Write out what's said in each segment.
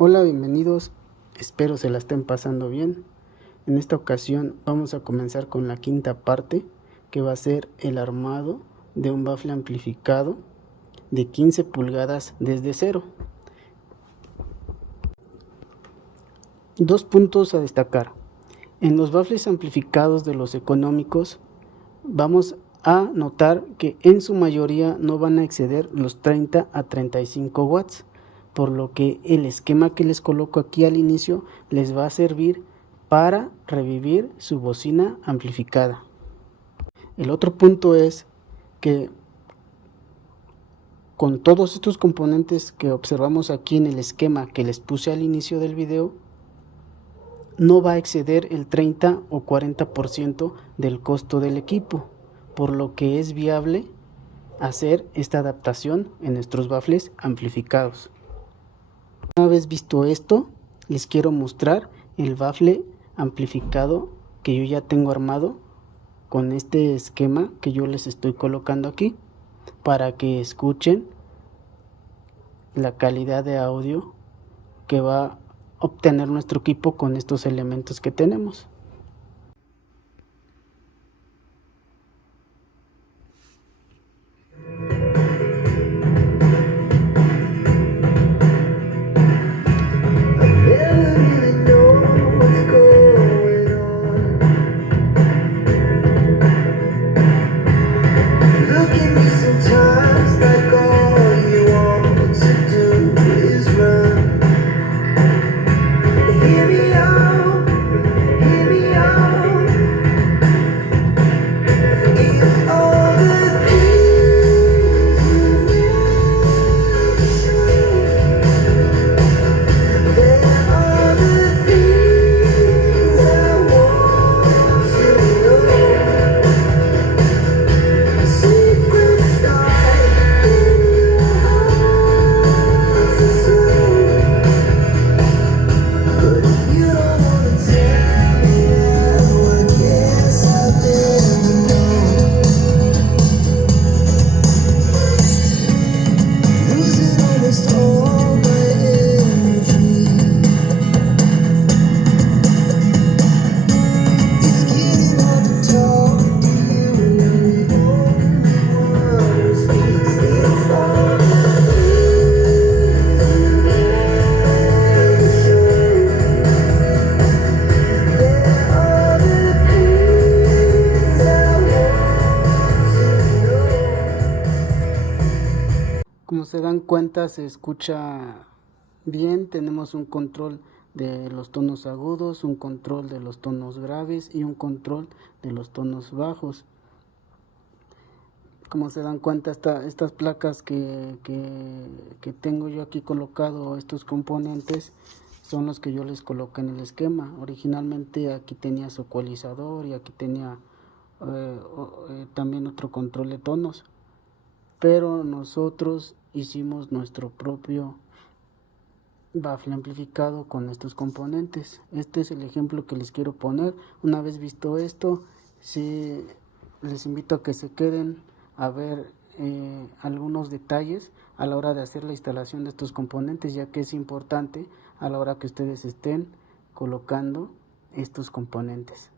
Hola, bienvenidos, espero se la estén pasando bien. En esta ocasión vamos a comenzar con la quinta parte, que va a ser el armado de un bafle amplificado de 15 pulgadas desde cero. Dos puntos a destacar. En los bafles amplificados de los económicos vamos a notar que en su mayoría no van a exceder los 30 a 35 watts, por lo que el esquema que les coloco aquí al inicio les va a servir para revivir su bocina amplificada. El otro punto es que con todos estos componentes que observamos aquí en el esquema que les puse al inicio del video, no va a exceder el 30 o 40% del costo del equipo, por lo que es viable hacer esta adaptación en nuestros bafles amplificados. Una vez visto esto, les quiero mostrar el bafle amplificado que yo ya tengo armado con este esquema que yo les estoy colocando aquí, para que escuchen la calidad de audio que va a obtener nuestro equipo con estos elementos que tenemos. Como se dan cuenta, se escucha bien. Tenemos un control de los tonos agudos, un control de los tonos graves y un control de los tonos bajos. Como se dan cuenta, estas placas que tengo yo aquí colocado, estos componentes, son los que yo les coloqué en el esquema. Originalmente aquí tenía su ecualizador y aquí tenía también otro control de tonos, pero nosotros hicimos nuestro propio bafle amplificado con estos componentes. Este es el ejemplo que les quiero poner. Una vez visto esto, sí, les invito a que se queden a ver algunos detalles a la hora de hacer la instalación de estos componentes, ya que es importante a la hora que ustedes estén colocando estos componentes.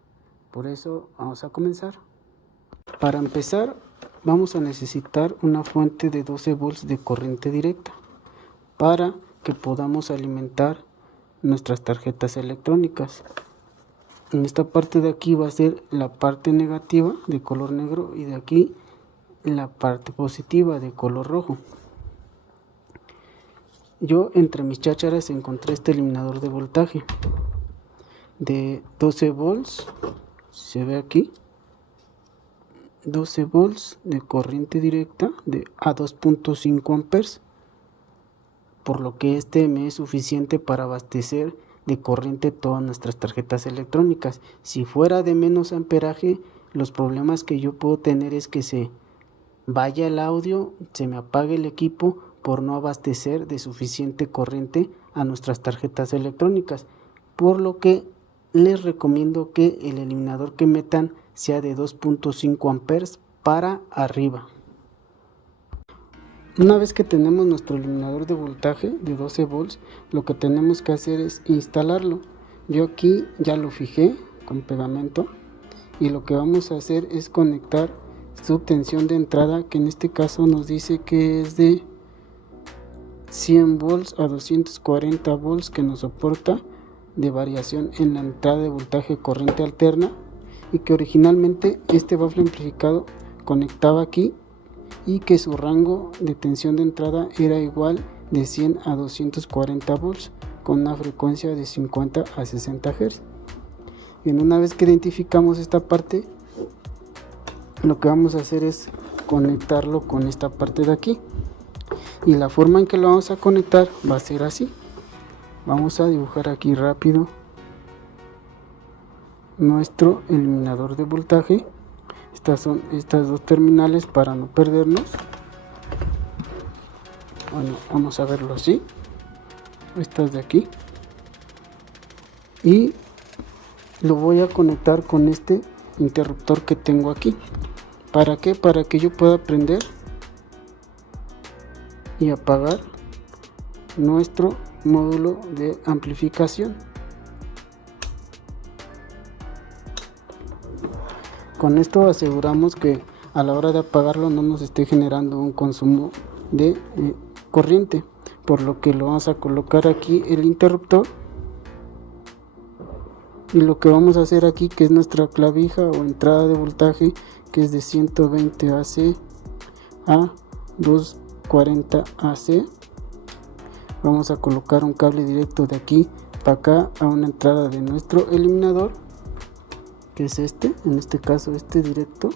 Por eso vamos a comenzar. Para empezar, vamos a necesitar una fuente de 12 volts de corriente directa para que podamos alimentar nuestras tarjetas electrónicas. En esta parte de aquí va a ser la parte negativa de color negro y de aquí la parte positiva de color rojo. Yo entre mis chácharas encontré este eliminador de voltaje de 12 volts, se ve aquí, 12 volts de corriente directa a 2.5 amperes, por lo que este me es suficiente para abastecer de corriente todas nuestras tarjetas electrónicas. Si fuera de menos amperaje, los problemas que yo puedo tener es que se vaya el audio, se me apague el equipo por no abastecer de suficiente corriente a nuestras tarjetas electrónicas, por lo que les recomiendo que el eliminador que metan sea de 2.5 amperes para arriba. Una vez que tenemos nuestro eliminador de voltaje de 12 volts, lo que tenemos que hacer es instalarlo. Yo aquí ya lo fijé con pegamento y lo que vamos a hacer es conectar su tensión de entrada, que en este caso nos dice que es de 100 volts a 240 volts, que nos soporta de variación en la entrada de voltaje corriente alterna, y que originalmente este bafle amplificado conectaba aquí y que su rango de tensión de entrada era igual de 100 a 240 volts con una frecuencia de 50 a 60 Hz. Bien, una vez que identificamos esta parte, lo que vamos a hacer es conectarlo con esta parte de aquí, y la forma en que lo vamos a conectar va a ser así. Vamos a dibujar aquí rápido nuestro eliminador de voltaje. Estas son estas dos terminales para no perdernos. Bueno, vamos a verlo así, estas de aquí, y lo voy a conectar con este interruptor que tengo aquí. ¿Para qué? Para que yo pueda prender y apagar nuestro módulo de amplificación. Con esto aseguramos que a la hora de apagarlo no nos esté generando un consumo de corriente, por lo que lo vamos a colocar aquí el interruptor, y lo que vamos a hacer aquí, que es nuestra clavija o entrada de voltaje, que es de 120 AC a 240 AC, vamos a colocar un cable directo de aquí para acá a una entrada de nuestro eliminador, que es este, en este caso este directo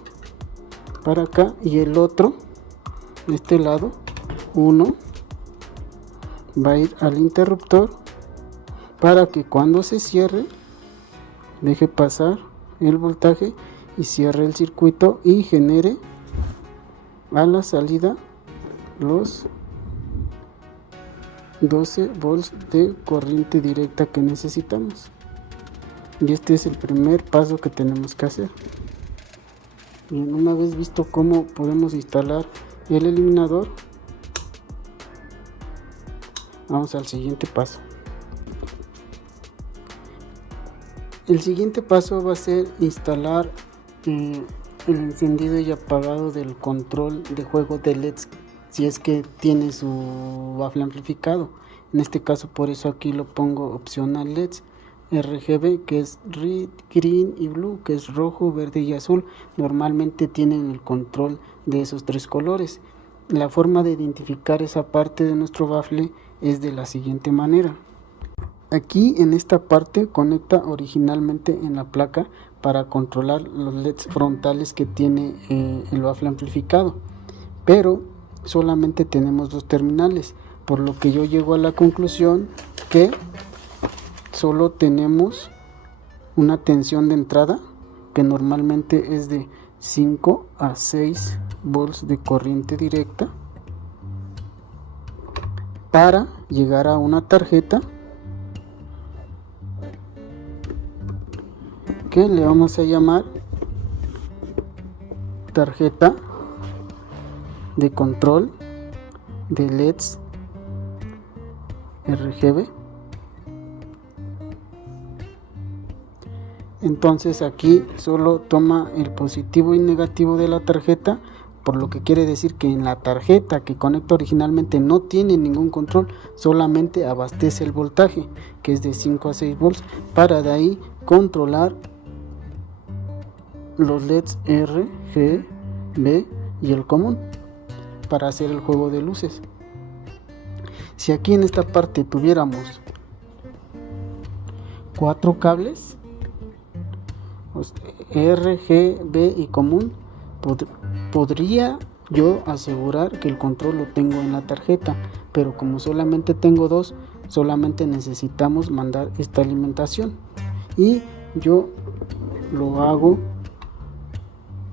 para acá, y el otro de este lado, uno va a ir al interruptor para que cuando se cierre deje pasar el voltaje y cierre el circuito y genere a la salida los 12 volts de corriente directa que necesitamos. Y este es el primer paso que tenemos que hacer. Bien, una vez visto cómo podemos instalar el eliminador, vamos al siguiente paso. El siguiente paso va a ser instalar el encendido y apagado del control de juego de LEDs, si es que tiene su bafle amplificado. En este caso, por eso aquí lo pongo opcional LEDs RGB, que es Red, Green y Blue, que es rojo, verde y azul. Normalmente tienen el control de esos tres colores. La forma de identificar esa parte de nuestro bafle es de la siguiente manera. Aquí en esta parte conecta originalmente en la placa para controlar los LEDs frontales que tiene el bafle amplificado, pero solamente tenemos dos terminales, por lo que yo llego a la conclusión que solo tenemos una tensión de entrada que normalmente es de 5 a 6 volts de corriente directa para llegar a una tarjeta que le vamos a llamar tarjeta de control de LEDs RGB. Entonces aquí solo toma el positivo y negativo de la tarjeta, por lo que quiere decir que en la tarjeta que conecta originalmente no tiene ningún control, solamente abastece el voltaje, que es de 5 a 6 volts, para de ahí controlar los LEDs R, G, B y el común para hacer el juego de luces. Si aquí en esta parte tuviéramos 4 cables, R, G, B y común, podría yo asegurar que el control lo tengo en la tarjeta, pero como solamente tengo 2, solamente necesitamos mandar esta alimentación, y yo lo hago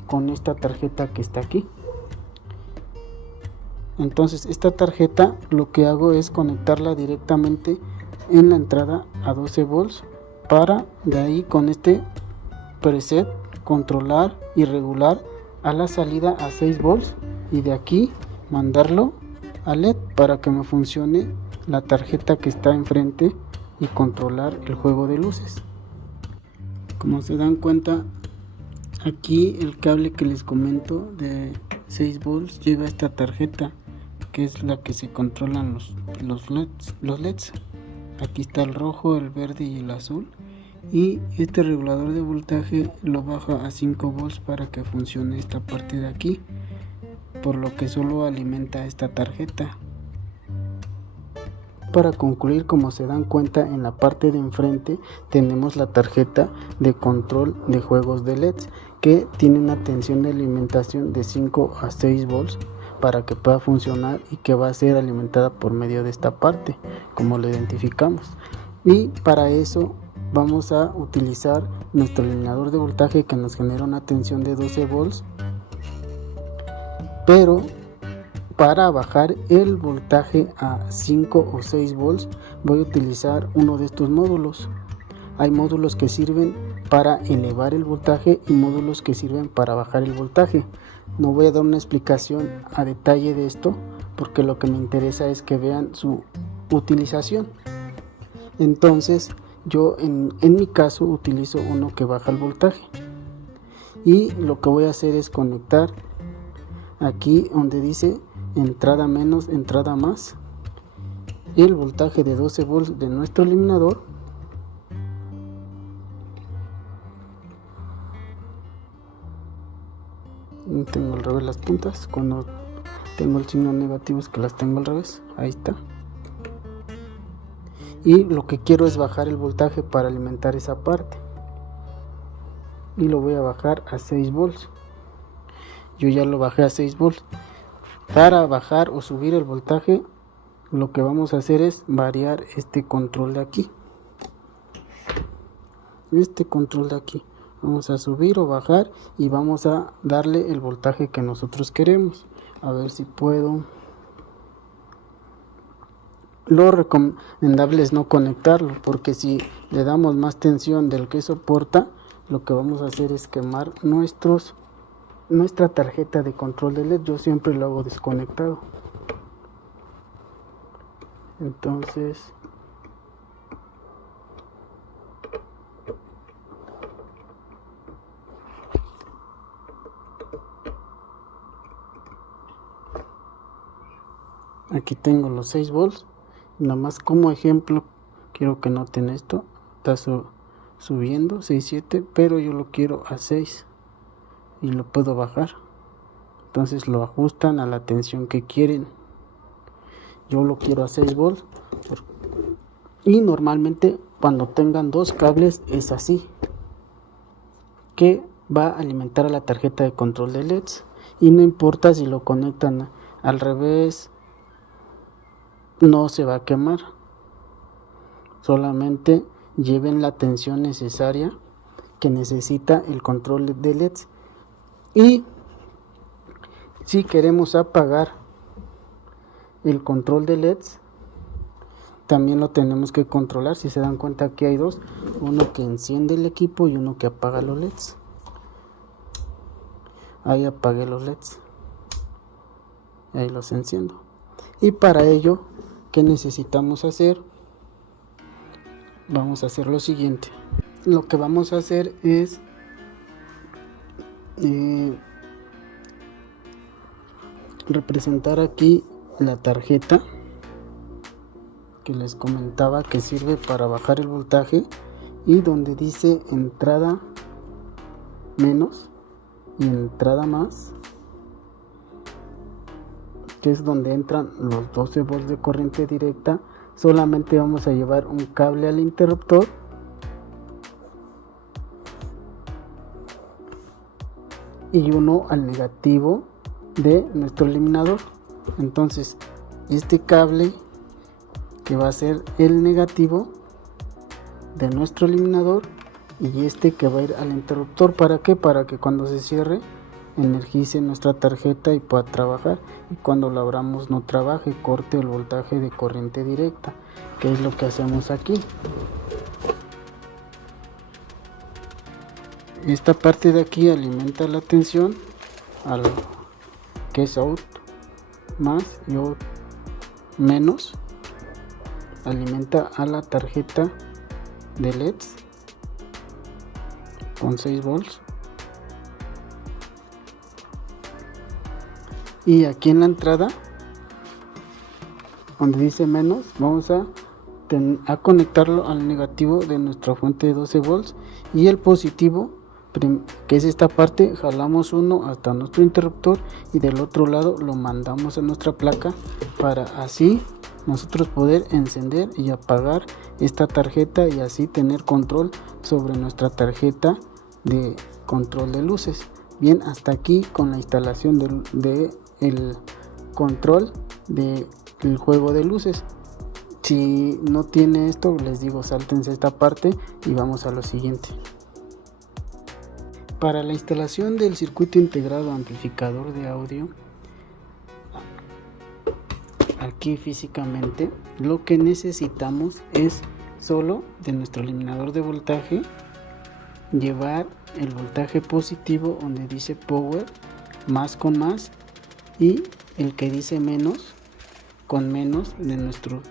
con esta tarjeta que está aquí. Entonces esta tarjeta lo que hago es conectarla directamente en la entrada a 12 volts para de ahí con este preset controlar y regular a la salida a 6 volts, y de aquí mandarlo a LED para que me funcione la tarjeta que está enfrente y controlar el juego de luces. Como se dan cuenta, aquí el cable que les comento de 6 volts llega a esta tarjeta, que es la que se controlan los LEDs. Aquí está el rojo, el verde y el azul, y este regulador de voltaje lo baja a 5 volts para que funcione esta parte de aquí, por lo que solo alimenta esta tarjeta. Para concluir, como se dan cuenta, en la parte de enfrente tenemos la tarjeta de control de juegos de LEDs, que tiene una tensión de alimentación de 5 a 6 volts para que pueda funcionar, y que va a ser alimentada por medio de esta parte, como lo identificamos. Y para eso vamos a utilizar nuestro eliminador de voltaje, que nos genera una tensión de 12 volts, pero para bajar el voltaje a 5 o 6 volts voy a utilizar uno de estos módulos. Hay módulos que sirven para elevar el voltaje y módulos que sirven para bajar el voltaje. No voy a dar una explicación a detalle de esto, porque lo que me interesa es que vean su utilización. Entonces yo en mi caso utilizo uno que baja el voltaje, y lo que voy a hacer es conectar aquí donde dice entrada menos, entrada más, el voltaje de 12 volts de nuestro eliminador tengo al revés las puntas. Cuando tengo el signo negativo es que las tengo al revés. Ahí está. Y lo que quiero es bajar el voltaje para alimentar esa parte, y lo voy a bajar a 6 volts. Yo ya lo bajé a 6 volts. Para bajar o subir el voltaje, lo que vamos a hacer es variar este control de aquí. Vamos a subir o bajar, y vamos a darle el voltaje que nosotros queremos. A ver si puedo. Lo recomendable es no conectarlo, porque si le damos más tensión del que soporta, lo que vamos a hacer es quemar nuestra tarjeta de control de LED. Yo siempre lo hago desconectado. Entonces aquí tengo los 6 volts. Nada más como ejemplo quiero que noten esto. Está subiendo 6, 7, pero yo lo quiero a 6 y lo puedo bajar. Entonces lo ajustan a la tensión que quieren. Yo lo quiero a 6 volts, y normalmente cuando tengan dos cables es así, que va a alimentar a la tarjeta de control de LEDs, y no importa si lo conectan al revés, no se va a quemar. Solamente lleven la tensión necesaria que necesita el control de LEDs. Y si queremos apagar el control de LEDs, también lo tenemos que controlar. Si se dan cuenta, aquí hay dos, uno que enciende el equipo y uno que apaga los LEDs. Ahí apagué los LEDs, ahí los enciendo. Y para ello, ¿qué necesitamos hacer? Vamos a hacer lo siguiente. Lo que vamos a hacer es representar aquí la tarjeta que les comentaba, que sirve para bajar el voltaje, y donde dice entrada menos y entrada más, que es donde entran los 12 volts de corriente directa. Solamente vamos a llevar un cable al interruptor y uno al negativo de nuestro eliminador. Entonces este cable, que va a ser el negativo de nuestro eliminador, y este que va a ir al interruptor. ¿Para qué? Para que cuando se cierre energice nuestra tarjeta y pueda trabajar, y cuando la abramos no trabaje, corte el voltaje de corriente directa, que es lo que hacemos aquí. Esta parte de aquí alimenta la tensión al que es out más y out menos alimenta a la tarjeta de LEDs con 6 volts. Y aquí en la entrada donde dice menos, vamos a conectarlo al negativo de nuestra fuente de 12 volts, y el positivo, que es esta parte, jalamos uno hasta nuestro interruptor y del otro lado lo mandamos a nuestra placa para así nosotros poder encender y apagar esta tarjeta y así tener control sobre nuestra tarjeta de control de luces. Bien, hasta aquí con la instalación el control del juego de luces. Si no tiene esto, les digo, sáltense esta parte y vamos a lo siguiente. Para la instalación del circuito integrado amplificador de audio, aquí físicamente lo que necesitamos es solo de nuestro eliminador de voltaje llevar el voltaje positivo donde dice power más con más, y el que dice menos con menos de nuestro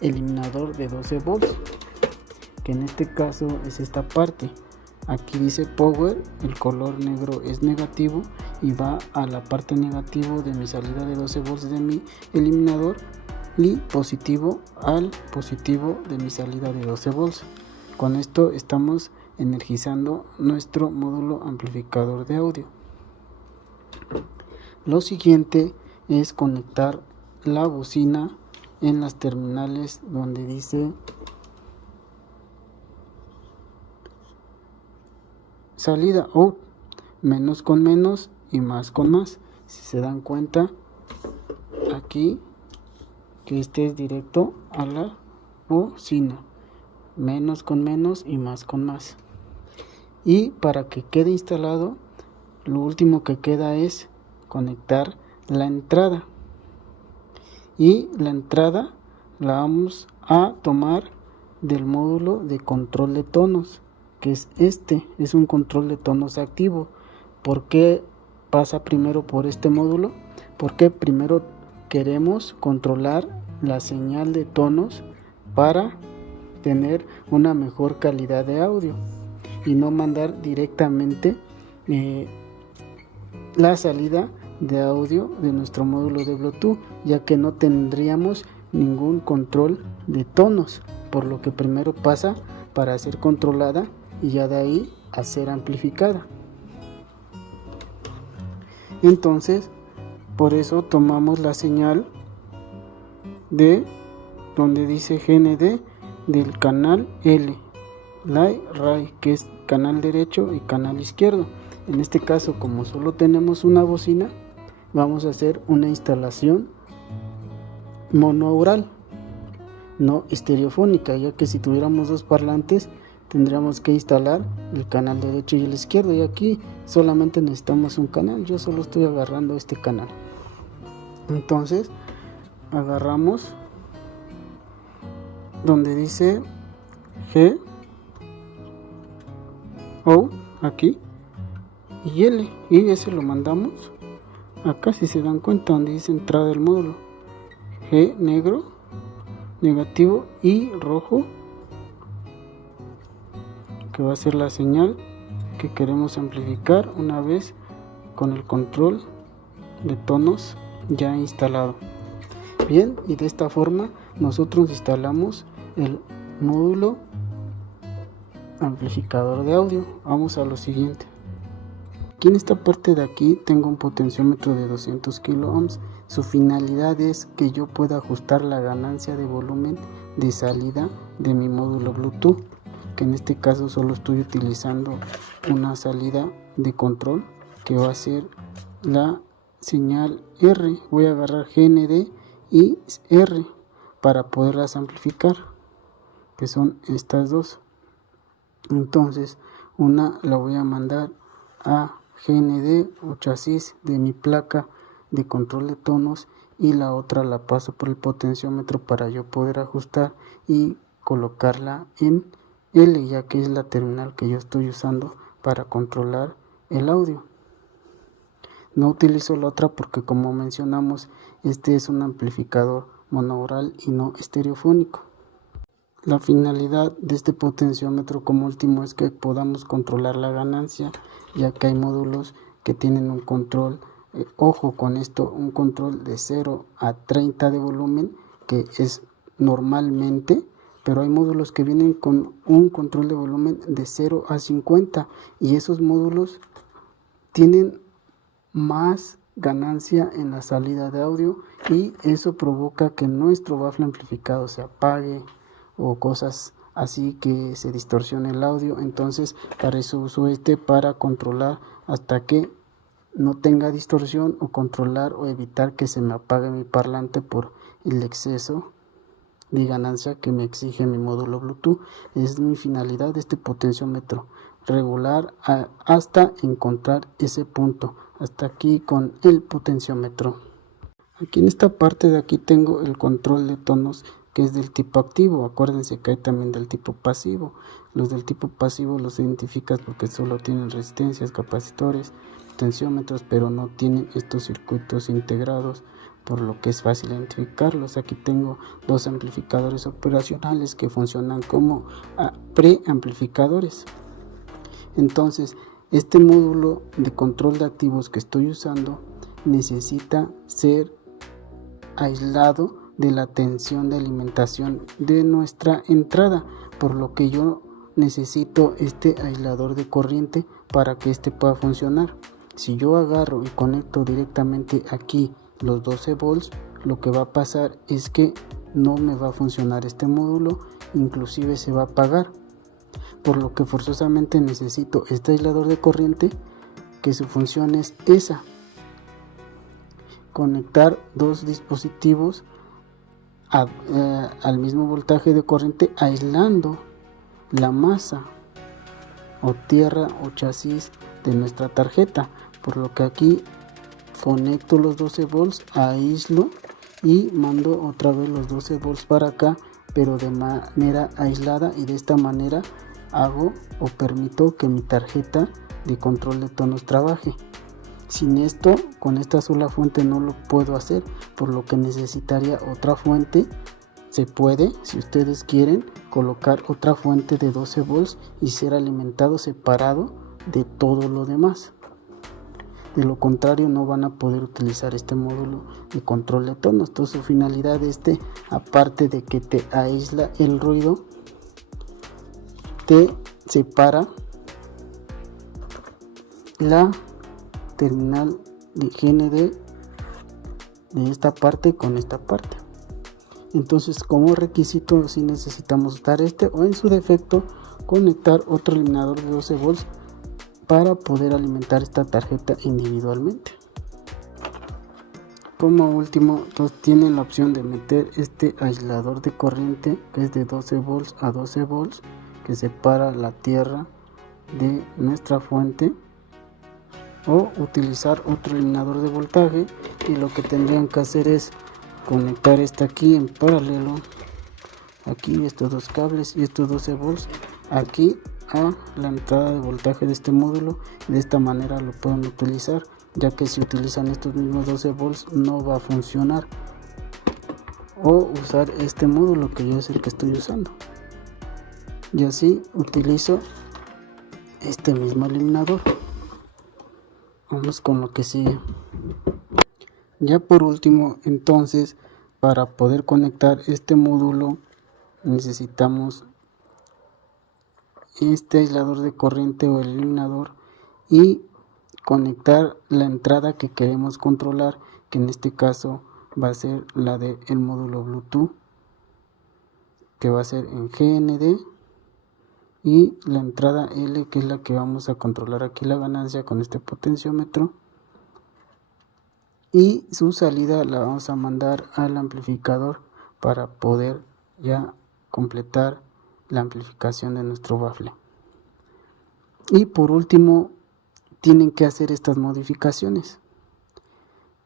eliminador de 12 volts, que en este caso es esta parte. Aquí dice power, el color negro es negativo y va a la parte negativo de mi salida de 12 volts de mi eliminador, y positivo al positivo de mi salida de 12 volts. Con esto estamos energizando nuestro módulo amplificador de audio. Lo siguiente es conectar la bocina en las terminales donde dice salida out, menos con menos y más con más. Si se dan cuenta aquí que este es directo a la bocina, menos con menos y más con más. Y para que quede instalado, lo último que queda es conectar la entrada, y la entrada la vamos a tomar del módulo de control de tonos, que es es un control de tonos activo. ¿Por qué pasa primero por este módulo? Porque primero queremos controlar la señal de tonos para tener una mejor calidad de audio y no mandar directamente la salida de audio de nuestro módulo de Bluetooth, ya que no tendríamos ningún control de tonos, por lo que primero pasa para ser controlada y ya de ahí a ser amplificada. Entonces, por eso tomamos la señal de donde dice GND del canal L, RAI, que es canal derecho y canal izquierdo. En este caso, como solo tenemos una bocina, vamos a hacer una instalación monoural, no estereofónica, ya que si tuviéramos dos parlantes tendríamos que instalar el canal derecho y el izquierdo, y aquí solamente necesitamos un canal. Yo solo estoy agarrando este canal. Entonces agarramos donde dice G, O, aquí, y L, y ese lo mandamos acá. Si se dan cuenta, donde dice entrada del módulo, G negro, negativo, y rojo, que va a ser la señal que queremos amplificar una vez con el control de tonos ya instalado. Bien, y de esta forma nosotros instalamos el módulo amplificador de audio. Vamos a lo siguiente. Aquí en esta parte de aquí tengo un potenciómetro de 200 kilo ohms. Su finalidad es que yo pueda ajustar la ganancia de volumen de salida de mi módulo Bluetooth, que en este caso solo estoy utilizando una salida de control que va a ser la señal R. Voy a agarrar GND y R para poderlas amplificar, que son estas dos. Entonces una la voy a mandar a GND o chasis de mi placa de control de tonos, y la otra la paso por el potenciómetro para yo poder ajustar y colocarla en L, ya que es la terminal que yo estoy usando para controlar el audio. No utilizo la otra porque, como mencionamos, este es un amplificador monaural y no estereofónico. La finalidad de este potenciómetro como último es que podamos controlar la ganancia, ya que hay módulos que tienen un control, ojo con esto, un control de 0 a 30 de volumen, que es normalmente, pero hay módulos que vienen con un control de volumen de 0 a 50 y esos módulos tienen más ganancia en la salida de audio y eso provoca que nuestro bafle amplificado se apague o cosas así, que se distorsione el audio. Entonces para eso uso para controlar hasta que no tenga distorsión, o controlar o evitar que se me apague mi parlante por el exceso de ganancia que me exige mi módulo Bluetooth. Es mi finalidad de este potenciómetro, regular hasta encontrar ese punto. Hasta aquí con el potenciómetro. Aquí en esta parte de aquí tengo el control de tonos, que es del tipo activo. Acuérdense que hay también del tipo pasivo. Los del tipo pasivo los identificas porque solo tienen resistencias, capacitores, potenciómetros, pero no tienen estos circuitos integrados, por lo que es fácil identificarlos. Aquí tengo dos amplificadores operacionales que funcionan como preamplificadores. Entonces, este módulo de control de activos que estoy usando necesita ser aislado de la tensión de alimentación de nuestra entrada, por lo que yo necesito este aislador de corriente para que este pueda funcionar. Si yo agarro y conecto directamente aquí los 12 volts, lo que va a pasar es que no me va a funcionar este módulo, inclusive se va a apagar, por lo que forzosamente necesito este aislador de corriente, que su función es esa: conectar dos dispositivos al mismo voltaje de corriente, aislando la masa o tierra o chasis de nuestra tarjeta, por lo que aquí conecto los 12 volts, aíslo y mando otra vez los 12 volts para acá, pero de manera aislada, y de esta manera hago o permito que mi tarjeta de control de tonos trabaje. Sin esto, con esta sola fuente no lo puedo hacer, por lo que necesitaría otra fuente. Se puede, si ustedes quieren, colocar otra fuente de 12 volts y ser alimentado separado de todo lo demás. De lo contrario, no van a poder utilizar este módulo de control de tonos. Entonces su finalidad aparte de que te aísla el ruido, te separa la terminal de GND de esta parte con esta parte. Entonces, como requisito, si necesitamos dar o en su defecto conectar otro eliminador de 12 volts para poder alimentar esta tarjeta individualmente. Como último, tienen la opción de meter este aislador de corriente, que es de 12 volts a 12 volts, que separa la tierra de nuestra fuente, o utilizar otro eliminador de voltaje, y lo que tendrían que hacer es conectar aquí en paralelo, aquí estos dos cables y estos 12 volts aquí a la entrada de voltaje de este módulo. De esta manera lo pueden utilizar, ya que si utilizan estos mismos 12 volts no va a funcionar, o usar este módulo que yo es el que estoy usando, y así utilizo este mismo eliminador. Vamos con lo que sigue. Ya por último, entonces, para poder conectar este módulo necesitamos este aislador de corriente o el eliminador, y conectar la entrada que queremos controlar, que en este caso va a ser la del módulo Bluetooth, que va a ser en GND, y la entrada L, que es la que vamos a controlar aquí la ganancia con este potenciómetro, y su salida la vamos a mandar al amplificador para poder ya completar la amplificación de nuestro bafle. Y por último, tienen que hacer estas modificaciones.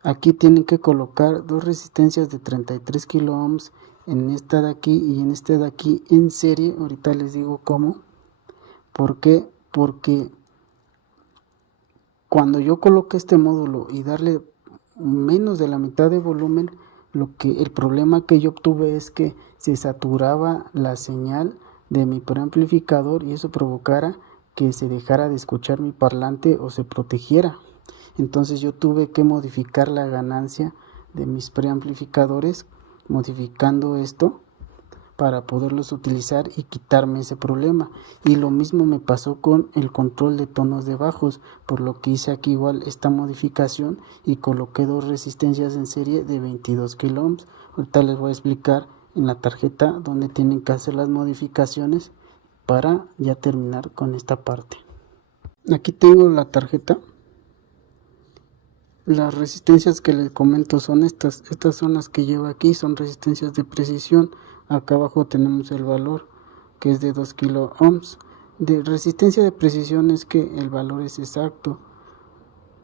Aquí tienen que colocar dos resistencias de 33 kilo ohms en esta de aquí y en este de aquí en serie. Ahorita les digo cómo. ¿Por qué? Porque cuando yo coloque este módulo y darle menos de la mitad de volumen, El problema que yo obtuve es que se saturaba la señal de mi preamplificador y eso provocara que se dejara de escuchar mi parlante o se protegiera. Entonces yo tuve que modificar la ganancia de mis preamplificadores, modificando esto para poderlos utilizar y quitarme ese problema. Y lo mismo me pasó con el control de tonos de bajos, por lo que hice aquí igual esta modificación y coloqué dos resistencias en serie de 22 kilo ohms. Ahorita les voy a explicar en la tarjeta donde tienen que hacer las modificaciones para ya terminar con esta parte. Aquí tengo la tarjeta. Las resistencias que les comento son estas son las que llevo aquí, son resistencias de precisión. Acá abajo tenemos el valor que es de 2 kilo ohms. De resistencia de precisión es que el valor es exacto,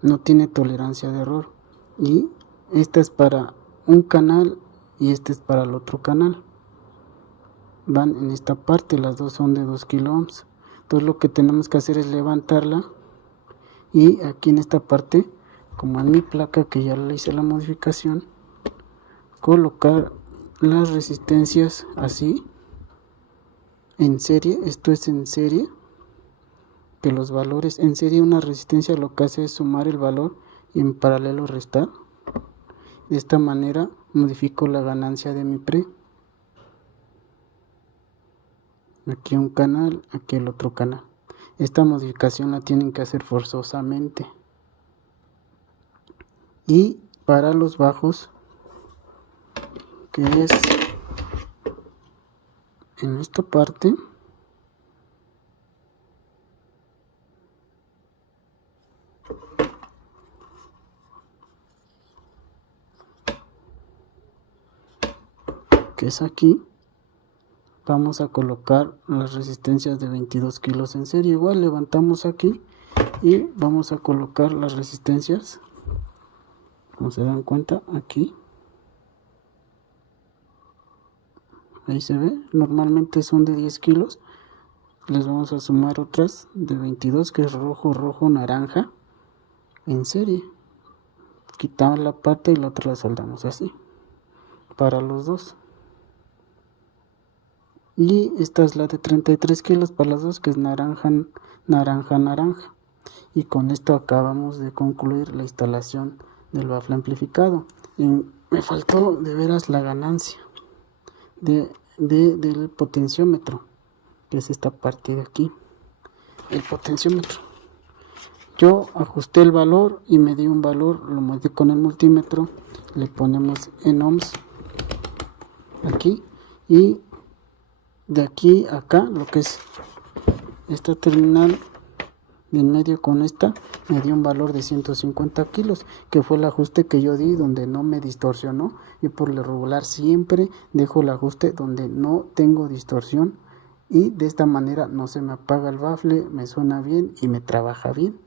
no tiene tolerancia de error, y esta es para un canal y este es para el otro canal. Van en esta parte, las dos son de 2 kilo ohms. Entonces lo que tenemos que hacer es levantarla y aquí en esta parte, como en mi placa que ya le hice la modificación, colocar las resistencias así en serie. Esto es en serie, que los valores en serie, una resistencia lo que hace es sumar el valor y en paralelo restar. De esta manera modifico la ganancia de mi pre. Aquí un canal, aquí el otro canal. Esta modificación la tienen que hacer forzosamente. Y para los bajos, que es en esta parte, que es aquí, vamos a colocar las resistencias de 22 kilos en serie. Igual levantamos aquí y vamos a colocar las resistencias, como se dan cuenta, aquí. Ahí se ve, normalmente son de 10 kilos. Les vamos a sumar otras de 22, que es rojo, rojo, naranja, en serie. Quitamos la parte y la otra la soldamos así, para los dos. Y esta es la de 33 kilos para las dos, que es naranja, naranja, naranja. Y con esto acabamos de concluir la instalación del bafle amplificado. Me faltó de veras la ganancia del potenciómetro, que es esta parte de aquí, el potenciómetro. Yo ajusté el valor y me di un valor, lo medí con el multímetro, le ponemos en ohms aquí, y de aquí a acá, lo que es esta terminal de en medio con esta, me dio un valor de 150 kilos, que fue el ajuste que yo di donde no me distorsionó. Y por lo regular siempre dejo el ajuste donde no tengo distorsión, y de esta manera no se me apaga el bafle, me suena bien y me trabaja bien.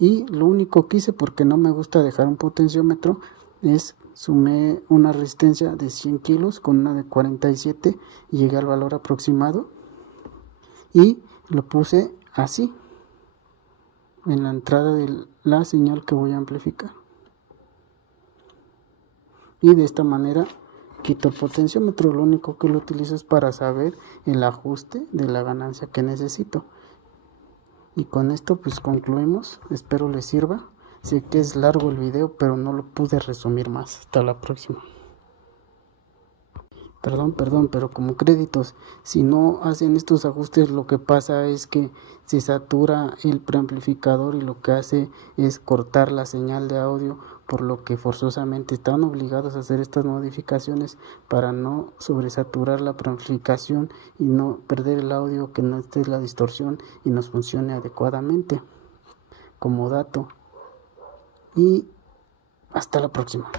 Y lo único que hice, porque no me gusta dejar un potenciómetro, es sumé una resistencia de 100 kilos con una de 47 y llegué al valor aproximado y lo puse así en la entrada de la señal que voy a amplificar, y de esta manera quito el potenciómetro. Lo único que lo utilizo es para saber el ajuste de la ganancia que necesito. Y con esto pues concluimos, espero les sirva. Sé que es largo el video, pero no lo pude resumir más. Hasta la próxima. Perdón, pero como créditos, si no hacen estos ajustes, lo que pasa es que se satura el preamplificador y lo que hace es cortar la señal de audio, por lo que forzosamente están obligados a hacer estas modificaciones para no sobresaturar la preamplificación y no perder el audio, que no esté la distorsión y nos funcione adecuadamente. Como dato. Y hasta la próxima.